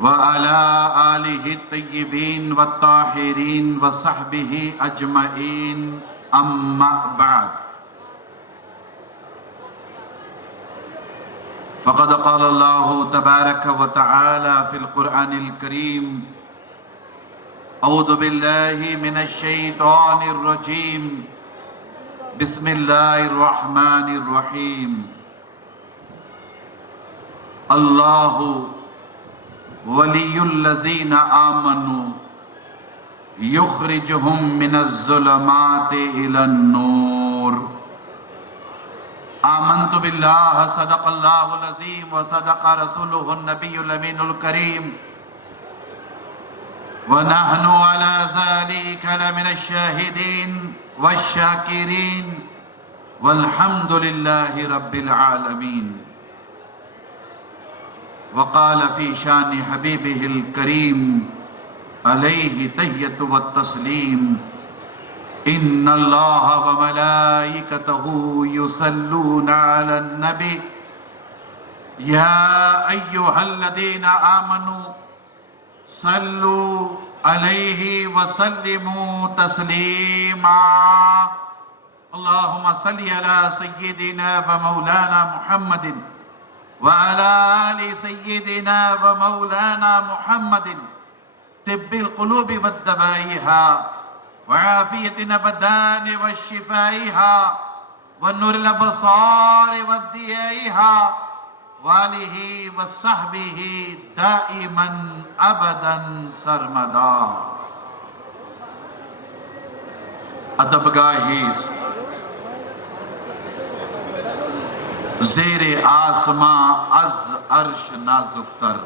وعلى آله الطيبين والطاهرين وصحبه أجمعين أما بعد فقد قال الله تبارك وتعالى في القرآن الكريم أعوذ بالله من الشيطان الرجيم بسم الله الرحمن الرحيم الله ولي الذين آمنوا يخرجهم من الظلمات إلى النور آمنت بالله صدق الله العظيم وصدق رسوله النبي الأمين الكريم ونحن على ذلك لمن الشاهدين والشاكرين والحمد لله رب العالمين وقال في شان حبيبه الكريم عليه تحية والتسليم إن الله وملائكته يصلون على النبي يا أيها الذين آمنوا صلوا عليه وسلموا تسليما اللهم صل على سيدنا ومولانا محمد وعلى آل سيدنا ومولانا محمد طب القلوب والدوائها وعافية الأبدان والشفائها والنور الأبصار والضيائها وآله وصحبه دائما أبدا سرمدا ادبگاہی زیر آسماں از عرش نازک تر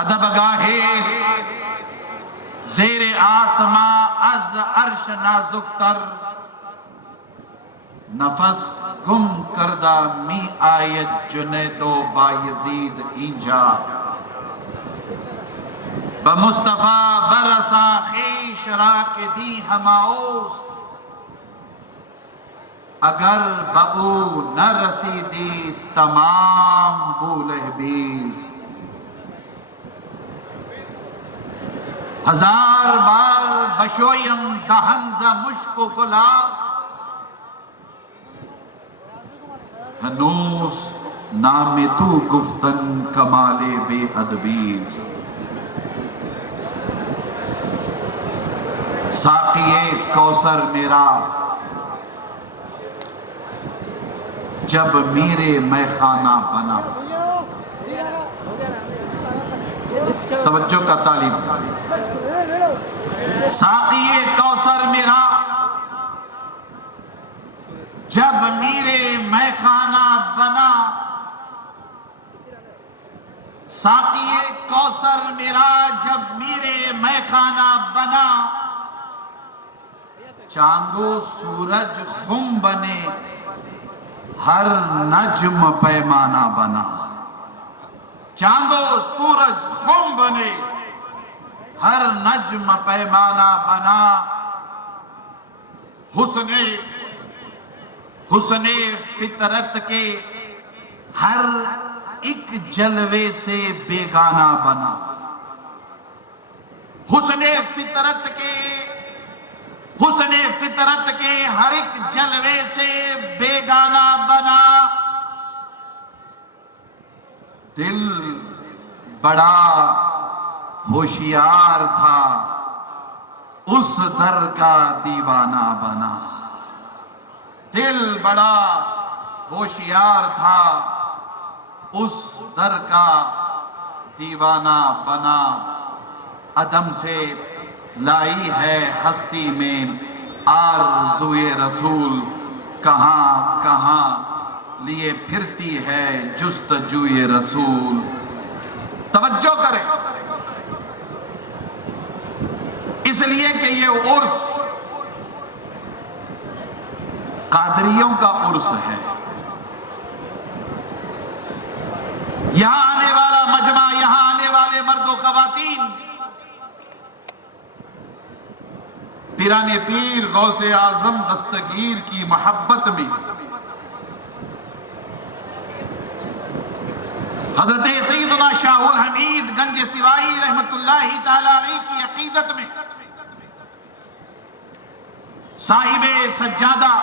ادبگاہی زیر آسماں از عرش نازک تر نفس گم کردہ می آیت جنید و بایزید اینجا بمصطفیٰ برسا خیش راک دی ہماؤست اگر بہو نہ رسیدی تمام بولہبیز ہزار بار بشویم دہن ز مشک و گلاب ہنوز نام تو گفتن کمال بے ادبیز ساقی کوثر میرا جب میرے میخانہ بنا توجہ کا تعلیم ساقی کوثر میرا جب میرے میخانہ بنا ساقی کوثر میرا جب میرے میخانہ بنا چاند و سورج خم بنے ہر نجم پیمانہ بنا چاند و سورج خم بنے ہر نجم پیمانہ بنا حسن فطرت کے ہر ایک جلوے سے بیگانہ بنا حسن فطرت کے ہر ایک جلوے سے بیگانہ بنا دل بڑا ہوشیار تھا اس در کا دیوانہ بنا دل بڑا ہوشیار تھا اس در کا دیوانہ بنا عدم سے لائی ہے ہستی میں آرزوئے رسول کہاں کہاں لیے پھرتی ہے جستجوئے رسول توجہ کریں اس لیے کہ یہ عرس قادریوں کا عرس ہے یہاں آنے والا مجمع یہاں آنے والے مرد و خواتین پیران پیر غوث اعظم دستگیر کی محبت میں حمید گنج سوائی رحمت اللہ تعالی علیہ کی عقیدت میں صاحب سجادہ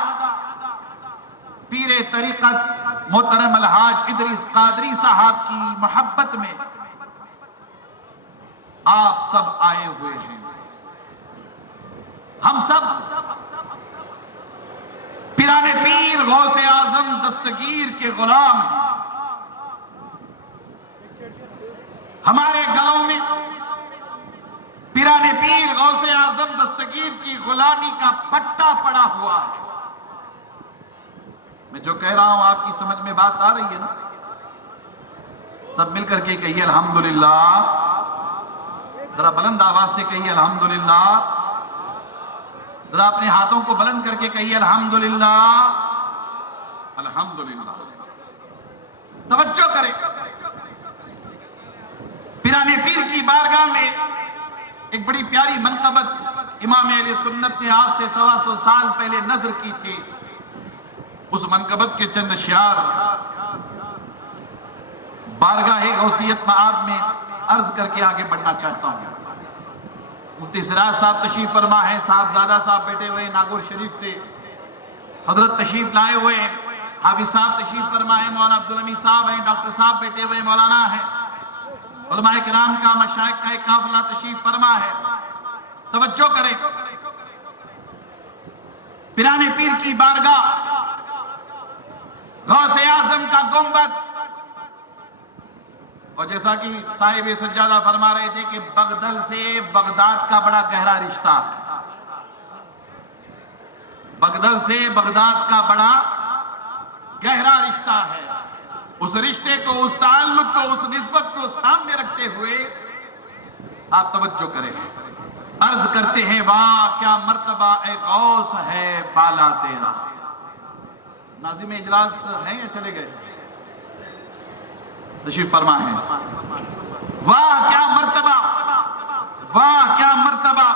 پیر طریقت محترم الحاج ادریس قادری صاحب کی محبت میں آپ سب آئے ہوئے ہیں. ہم سب پیران پیر غوث اعظم دستگیر کے غلام ہیں. ہمارے گلوں میں پیران پیر غوث اعظم دستگیر کی غلامی کا پٹا پڑا ہوا ہے. میں جو کہہ رہا ہوں آپ کی سمجھ میں بات آ رہی ہے نا؟ سب مل کر کے کہیے الحمدللہ. ذرا بلند آواز سے کہیے الحمدللہ. ذرا اپنے ہاتھوں کو بلند کر کے کہیے الحمدللہ. الحمدللہ. توجہ کریں. پیران پیر کی بارگاہ میں ایک بڑی پیاری منقبت امام اہل سنت نے آج سے 125 سال پہلے نظر کی تھی. اس منقبت کے چند اشعار بارگاہ غوثیت مآب میں عرض کر کے آگے بڑھنا چاہتا ہوں. مفتی سراج صاحب تشریف فرما ہے. صاحبزادہ صاحب بیٹھے ہوئے ناگور شریف سے. حضرت تشریف لائے ہوئے ہیں. حافظ صاحب تشریف فرما ہے. مولانا عبدالحمید صاحب ہیں. ڈاکٹر صاحب بیٹھے ہوئے مولانا ہیں. علماء کرام کا مشائخ کا ایک قافلہ تشریف فرما ہے. توجہ کریں. پیران پیر کی بارگاہ غوث اعظم کا گنبد. اور جیسا کہ صاحب سجادہ فرما رہے تھے کہ بغداد سے بغداد کا بڑا گہرا رشتہ ہے. بغداد سے بغداد کا بڑا گہرا رشتہ ہے. اس رشتے کو، اس تعلق کو، اس نسبت کو سامنے رکھتے ہوئے آپ توجہ کریں. عرض کرتے ہیں واہ کیا مرتبہ اے غوث ہے بالا تیرا. ناظم اجلاس ہیں یا چلے گئے؟ تشریف فرما ہے. واہ کیا مرتبہ، واہ کیا مرتبہ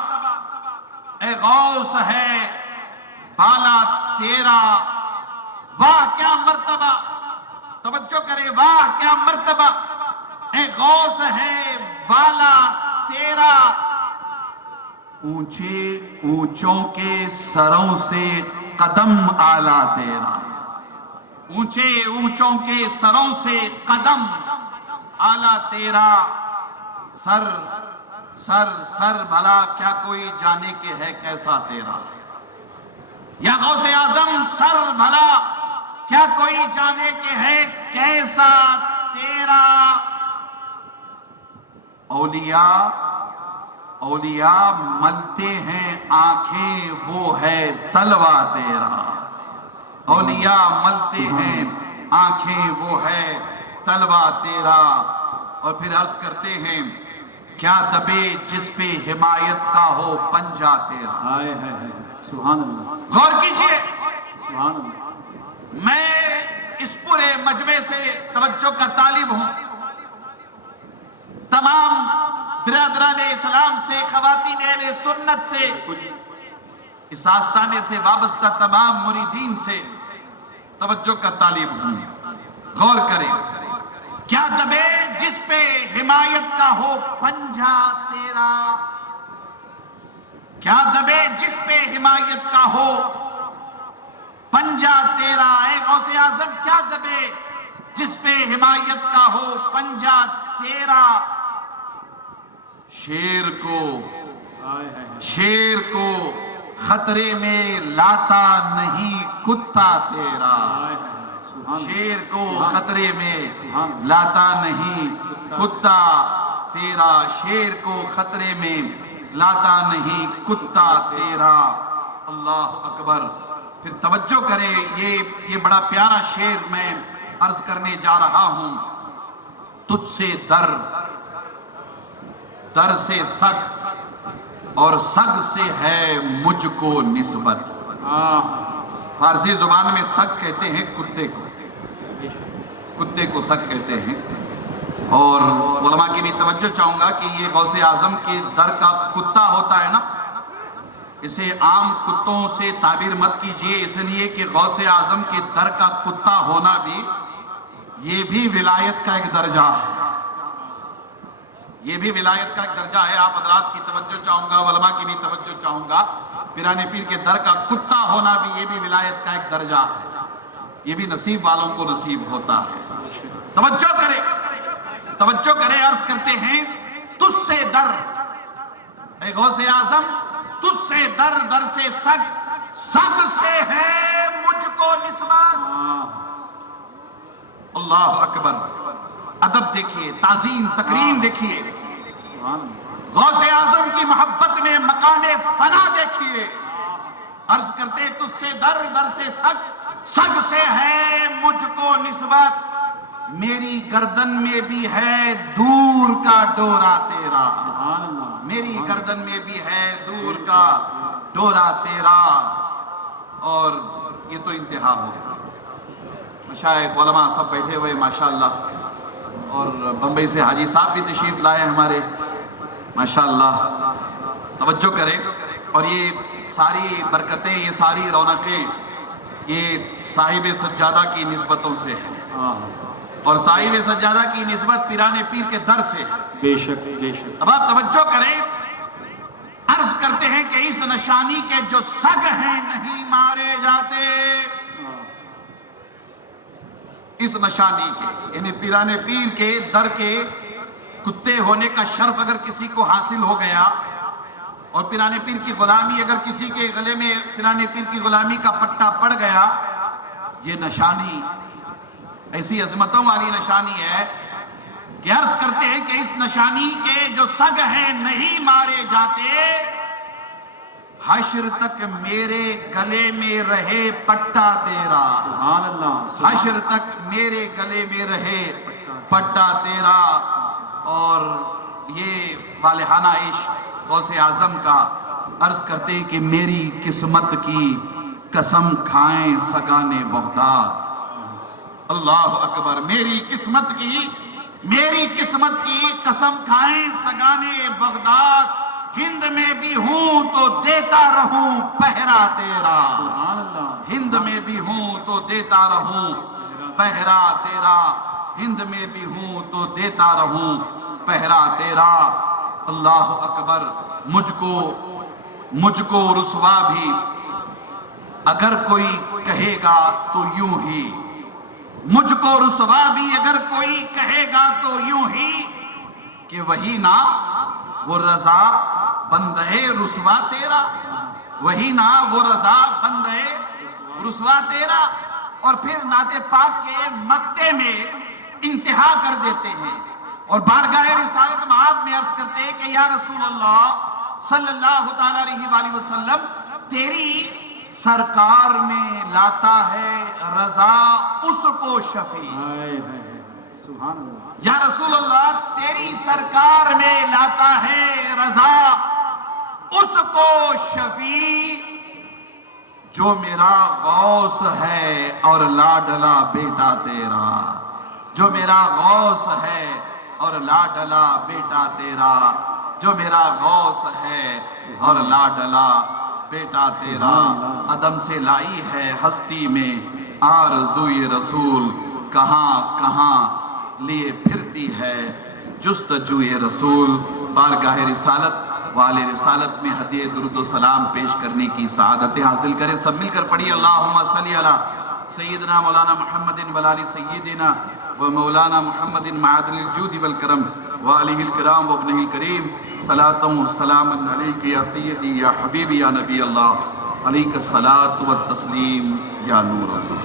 اے غوث ہے بالا تیرا. واہ کیا مرتبہ، توجہ کرے، واہ کیا مرتبہ اے غوث ہے بالا تیرا. اونچے اونچوں کے سروں سے قدم آلہ تیرا. اونچے اونچوں کے سروں سے قدم آلہ تیرا. سر سر سر بھلا کیا کوئی جانے کے ہے کیسا تیرا. یا غوث اعظم سر بھلا کیا کوئی جانے کے ہے کیسا تیرا. اولیاء اولیاء ملتے ہیں آنکھیں وہ ہے تلوا تیرا. اولیاء ملتے ہیں آنکھیں وہ ہے تلوا تیرا. اور پھر عرض کرتے ہیں کیا دبے جس پہ حمایت کا ہو پنجہ تیرا. ہائے ہائے سبحان اللہ. غور کیجئے. سبحان اللہ. میں اس پورے مجمع سے توجہ کا طالب ہوں. تمام برادران اسلام سے، خواتین اہل سنت سے، اس آستانے سے وابستہ تمام مریدین سے توجہ کا طالب ہوں. غور کریں. کیا دبے جس پہ حمایت کا ہو پنجہ تیرا. کیا دبے جس پہ حمایت کا ہو پنجہ تیرا. اے غوث اعظم کیا دبے جس پہ حمایت کا ہو پنجہ تیرا. شیر کو شیر کو خطرے میں لاتا نہیں کتا تیرا. شیر کو خطرے میں لاتا نہیں کتا تیرا. شیر کو خطرے میں لاتا نہیں کتا تیرا. اللہ اکبر. پھر توجہ کرے. یہ بڑا پیارا شعر میں عرض کرنے جا رہا ہوں. تجھ سے در، در سے سگ، اور سگ سے ہے مجھ کو نسبت. فارسی زبان میں سگ کہتے ہیں کتے کو. کتے کو سگ کہتے ہیں. اور علماء کی بھی توجہ چاہوں گا کہ یہ غوث اعظم کے در کا کتا ہوتا ہے نا، اسے عام کتوں سے تعبیر مت کیجئے، اس لیے کہ غوث اعظم کے در کا کتا ہونا بھی یہ بھی ولایت کا ایک درجہ ہے. یہ بھی ولایت کا ایک درجہ ہے. آپ حضرات کی توجہ چاہوں گا, علماء کی بھی توجہ چاہوں گا. پیرانے پیر کے در کا کتا ہونا بھی یہ بھی ولایت کا ایک درجہ ہے. یہ بھی نصیب والوں کو نصیب ہوتا ہے. توجہ کرے, توجہ کرے. عرض کرتے ہیں تجھ سے در, اے غوث اعظم تجھ سے در, در سے سگ, سگ سے ہے مجھ کو نسبت. اللہ اکبر. ادب دیکھیے, تعظیم تکریم دیکھیے. غوث اعظم کی محبت میں مقام فنا دیکھیے. عرض کرتے تجھ سے در, در سے سگ, سگ سے ہے مجھ کو نسبت. میری گردن میں بھی ہے دور کا ڈورا تیرا. میری گردن میں بھی ہے دور کا ڈورا تیرا. اور یہ تو انتہا ہو گیا. مشائخ علماء سب بیٹھے ہوئے ماشاءاللہ, اور بمبئی سے حاجی صاحب بھی تشریف لائے ہمارے ماشاءاللہ. توجہ کریں. اور یہ ساری برکتیں, یہ ساری رونقیں یہ صاحب سجادہ کی نسبتوں سے ہیں, اور صاحب سجادہ کی نسبت پیرانے پیر کے در سے. بے شک بے شک. اب آپ توجہ کریں. عرض کرتے ہیں کہ اس نشانی کے جو سگ ہیں نہیں مارے جاتے. اس نشانی کے یعنی پیرانے پیر کے در کے کتے ہونے کا شرف اگر کسی کو حاصل ہو گیا, اور پیرانے پیر کی غلامی اگر کسی کے گلے میں پیرانے پیر کی غلامی کا پٹا پڑ گیا, یہ نشانی ایسی عظمتوں والی نشانی ہے کہ عرض کرتے ہیں کہ اس نشانی کے جو سگ ہیں نہیں مارے جاتے. حشر تک میرے گلے میں رہے پٹا تیرا. سبحان اللہ. حشر تک میرے گلے میں رہے پٹا تیرا. اور یہ والہانہ عشق غوث اعظم کا. عرض کرتے کہ میری قسمت کی قسم کھائیں سگانے بغداد. اللہ اکبر. میری قسمت کی قسم کھائیں سگانے بغداد. ہند میں بھی ہوں تو دیتا رہوں پہرا تیرا. ہند میں بھی ہوں تو دیتا رہوں پہرا تیرا. ہند میں بھی ہوں تو دیتا رہوں پہرا تیرا. اللہ اکبر. مجھ کو رسوا بھی اگر کوئی کہے گا تو یوں ہی. مجھ کو رسوا بھی اگر کوئی کہے گا تو یوں ہی کہ وہی نا وہ رضا بندے رسوا تیرا. وہی نا وہ رضا بندے رسوا تیرا. اور پھر نعت پاک کے مقطع میں انتہا کر دیتے ہیں, اور بارگاہ رسالت مآب میں عرض کرتے ہیں کہ یا رسول اللہ صلی اللہ تعالیٰ علیہ وآلہ وسلم, تیری سرکار میں لاتا ہے رضا اس کو شفیع. سبحان اللہ. یا رسول اللہ تیری سرکار میں لاتا ہے رضا اس کو شفیع. جو میرا غوث ہے اور لاڈلا بیٹا تیرا. جو میرا غوث ہے اور لاڈلا بیٹا تیرا. جو میرا غوث ہے اور لاڈلا بیٹا تیرا. عدم سے لائی ہے ہستی میں آرزوئے رسول. کہاں کہاں لیے پھرتی ہے جستجوئے رسول. بارگاہ رسالت والے رسالت میں ہدیہ درود و سلام پیش کرنے کی سعادت حاصل کریں. سب مل کر پڑھیے اللہم صلی علی سیدنا مولانا محمد وعلی سیدنا و مولانا محمد معادل الجود والکرم وآلہ الکرام وابنہ الکریم. صلاة و سلام علیک یا سیدی یا حبیبی یا نبی اللہ. علیک الصلاة والتسلیم یا نور اللہ.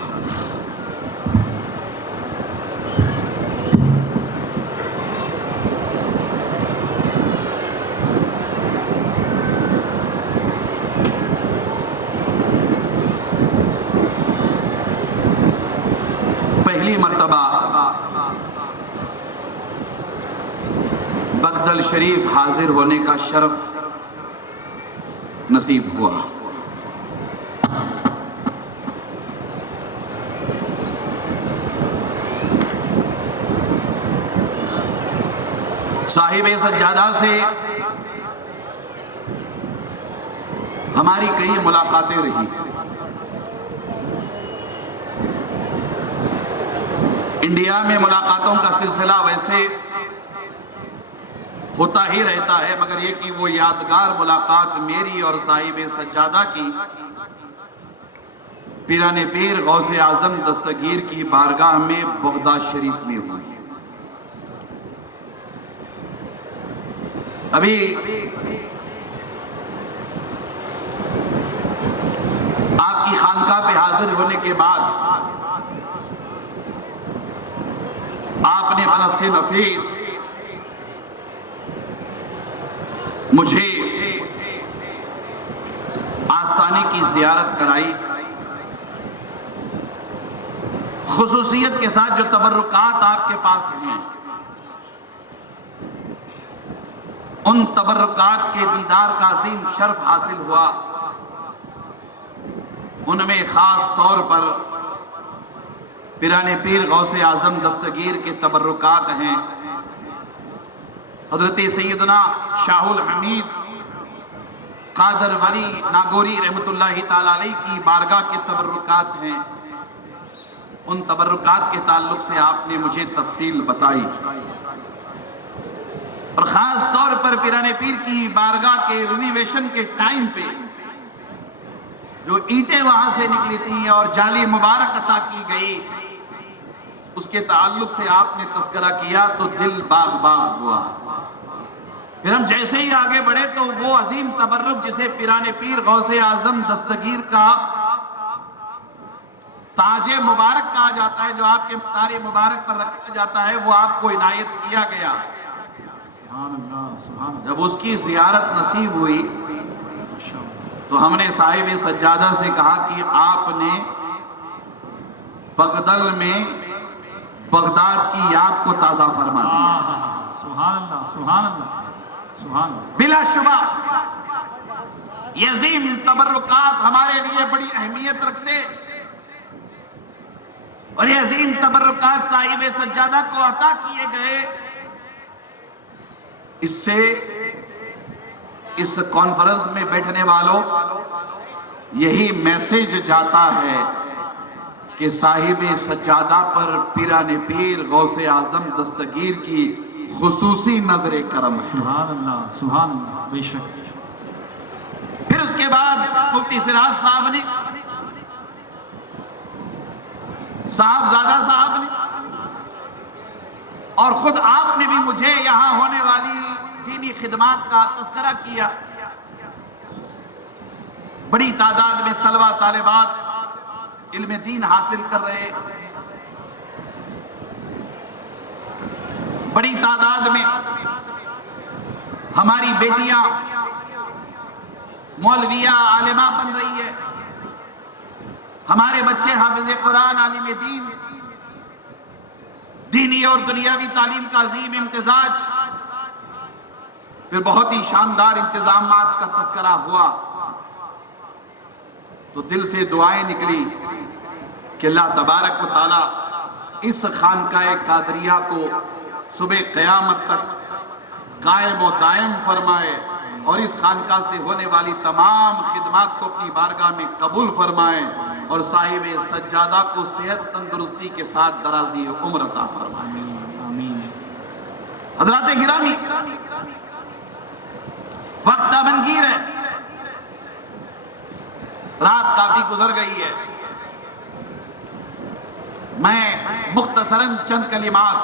پہلی مرتبہ بغدل شریف حاضر ہونے کا شرف نصیب ہوا. صاحب سجادہ سے ہماری کئی ملاقاتیں رہی. انڈیا میں ملاقاتوں کا سلسلہ ویسے ہوتا ہی رہتا ہے، مگر یہ کہ وہ یادگار ملاقات میری اور صاحب سجادہ کی پیران پیر غوث اعظم دستگیر کی بارگاہ میں بغداد شریف میں ہوئی۔ ابھی آپ کی خانقاہ پہ حاضر ہونے کے بعد آپ نے بنفس نفیس مجھے آستانے کی زیارت کرائی۔ خصوصیت کے ساتھ جو تبرکات آپ کے پاس ہیں، ان تبرکات کے دیدار کا عظیم شرف حاصل ہوا۔ ان میں خاص طور پر پیران پیر غوث اعظم دستگیر کے تبرکات ہیں۔ حضرت سیدنا شاہ الحمید قادر ولی ناگوری رحمت اللہ تعالی علیہ کی بارگاہ کے تبرکات ہیں۔ ان تبرکات کے تعلق سے آپ نے مجھے تفصیل بتائی، اور خاص طور پر پیران پیر کی بارگاہ کے رینویشن کے ٹائم پہ جو اینٹیں وہاں سے نکلی تھیں اور جالی مبارک عطا کی گئی، اس کے تعلق سے آپ نے تذکرہ کیا تو دل باغ باغ ہوا۔ پھر ہم جیسے ہی آگے بڑھے تو وہ عظیم تبرک جسے پیران پیر غوث اعظم دستگیر کا تاج مبارک کہا جاتا ہے، جو آپ کے تاج مبارک پر رکھا جاتا ہے، وہ آپ کو عنایت کیا گیا۔ سبحان اللہ، سبحان اللہ، جب اس کی زیارت نصیب ہوئی تو ہم نے صاحب سجادہ سے کہا کہ آپ نے بغدل میں بغداد کی یاد کو تازہ فرما دیا۔ سبحان اللہ، سبحان اللہ، سبحان اللہ۔ بلا شبہ یہ عظیم تبرکات ہمارے لیے بڑی اہمیت رکھتے، اور یہ عظیم تبرکات صاحب سجادہ کو عطا کیے گئے۔ اس سے اس کانفرنس میں بیٹھنے والوں یہی میسج جاتا ہے کہ صاحب سجادہ پر پیران پیر غوث اعظم دستگیر کی خصوصی نظر کرم ہے۔ سبحان اللہ، سبحان اللہ، بے شک۔ پھر اس کے بعد مفتی سراج صاحب نے، صاحبزادہ صاحب نے، اور خود آپ نے بھی مجھے یہاں ہونے والی دینی خدمات کا تذکرہ کیا۔ بڑی تعداد میں طلبہ طالبات علم دین حاصل کر رہے، بڑی تعداد میں ہماری بیٹیاں مولویہ عالمہ بن رہی ہے، ہمارے بچے حافظ قرآن عالم دین، دینی اور دنیاوی تعلیم کا عظیم امتزاج، پھر بہت ہی شاندار انتظامات کا تذکرہ ہوا۔ تو دل سے دعائیں نکلی کہ اللہ تبارک و تعالی اس خانقاہ قادریہ کو صبح قیامت تک قائم و دائم فرمائے، اور اس خانقاہ سے ہونے والی تمام خدمات کو اپنی بارگاہ میں قبول فرمائے، اور صاحب سجادہ کو صحت تندرستی کے ساتھ درازی عمر عطا فرمائے۔ آمین۔ حضرات گرامی، وقت دامنگیر ہے، رات کافی گزر گئی ہے۔ میں مختصراً چند کلمات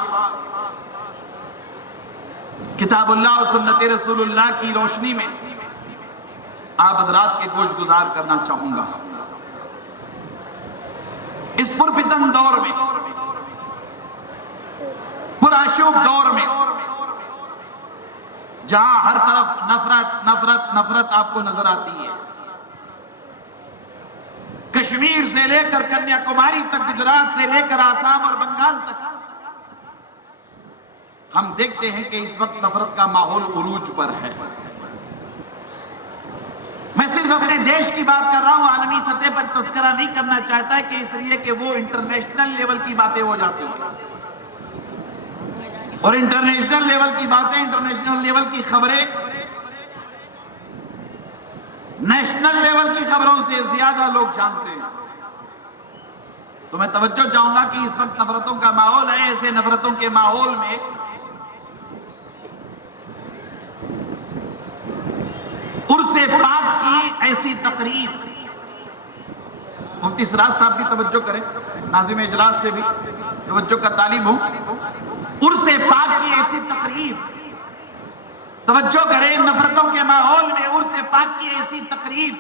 کتاب اللہ و سنت رسول اللہ کی روشنی میں آپ حضرات کے گوش گزار کرنا چاہوں گا۔ اس پرفتن دور میں، پرآشوب دور میں، جہاں ہر طرف نفرت نفرت نفرت آپ کو نظر آتی ہے، کشمیر سے لے کر کنیا کماری تک، گجرات سے لے کر آسام اور بنگال تک، ہم دیکھتے ہیں کہ اس وقت نفرت کا ماحول عروج پر ہے۔ میں صرف اپنے دیش کی بات کر رہا ہوں، عالمی سطح پر تذکرہ نہیں کرنا چاہتا ہے کہ اس لیے کہ وہ انٹرنیشنل لیول کی باتیں ہو جاتی ہیں، اور انٹرنیشنل لیول کی باتیں، انٹرنیشنل لیول کی خبریں نیشنل لیول کی خبروں سے زیادہ لوگ جانتے ہیں۔ تو میں توجہ چاہوں گا کہ اس وقت نفرتوں کا ماحول ہے، ایسے نفرتوں کے ماحول میں عرس پاک کی ایسی تقریب، مفتی سراج صاحب بھی توجہ کریں، ناظم اجلاس سے بھی توجہ کا طالب ہوں، عرس پاک کی ایسی تقریب، توجہ کریں، نفرتوں کے ماحول میں عرس پاک کی ایسی تقریب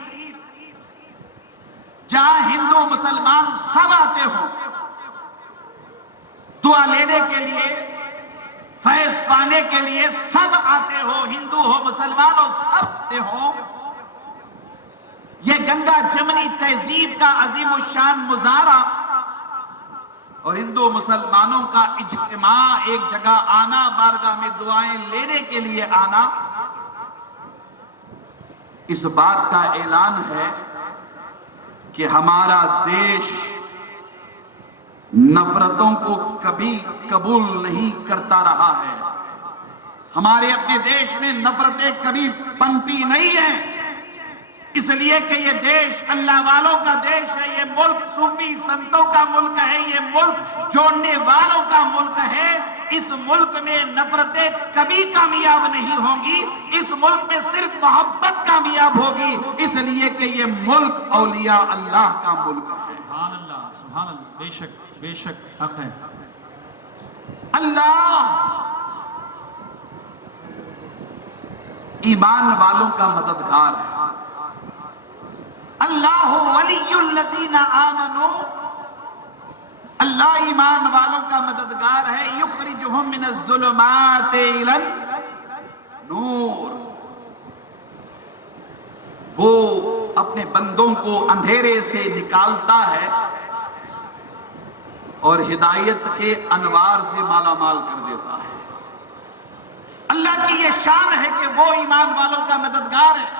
جہاں ہندو مسلمان سب آتے ہوں دعا لینے کے لیے، فیض پانے کے لیے، سب آتے ہو، ہندو ہو مسلمان ہو، سب آتے ہو، یہ گنگا جمنی تہذیب کا عظیم الشان مظاہرہ اور ہندو مسلمانوں کا اجتماع، ایک جگہ آنا، بارگاہ میں دعائیں لینے کے لیے آنا، اس بات کا اعلان ہے کہ ہمارا دیش نفرتوں کو کبھی قبول نہیں کرتا رہا ہے، ہمارے اپنے دیش میں نفرتیں کبھی پنپی نہیں ہیں، اس لیے کہ یہ دیش اللہ والوں کا دیش ہے، یہ ملک صوفی سنتوں کا ملک ہے، یہ ملک جوڑنے والوں کا ملک ہے، اس ملک میں نفرتیں کبھی کامیاب نہیں ہوں گی، اس ملک میں صرف محبت کامیاب ہوگی، اس لیے کہ یہ ملک اولیاء اللہ کا ملک ہے۔ سبحان اللہ، سبحان اللہ، بے شک حق ہے۔ اللہ ایمان والوں کا مددگار ہے، اللہ ولی الذین آمنوا، اللہ ایمان والوں کا مددگار ہے، یخرجہم من الظلمات الی النور، وہ اپنے بندوں کو اندھیرے سے نکالتا ہے اور ہدایت کے انوار سے مالا مال کر دیتا ہے۔ اللہ کی یہ شان ہے کہ وہ ایمان والوں کا مددگار ہے،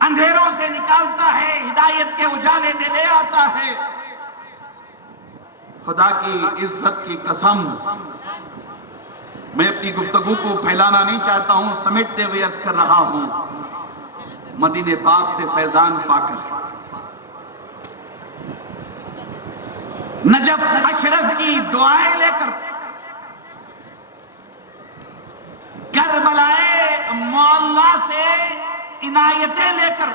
اندھیروں سے نکالتا ہے، ہدایت کے اجالے میں لے آتا ہے۔ خدا کی عزت کی قسم، میں اپنی گفتگو کو پھیلانا نہیں چاہتا ہوں، سمیٹتے ہوئے عرض کر رہا ہوں، مدینہ پاک سے فیضان پا کر نجف اشرف کی دعائیں لے کر، کربلائے معلیٰ سے عنایتیں لے کر،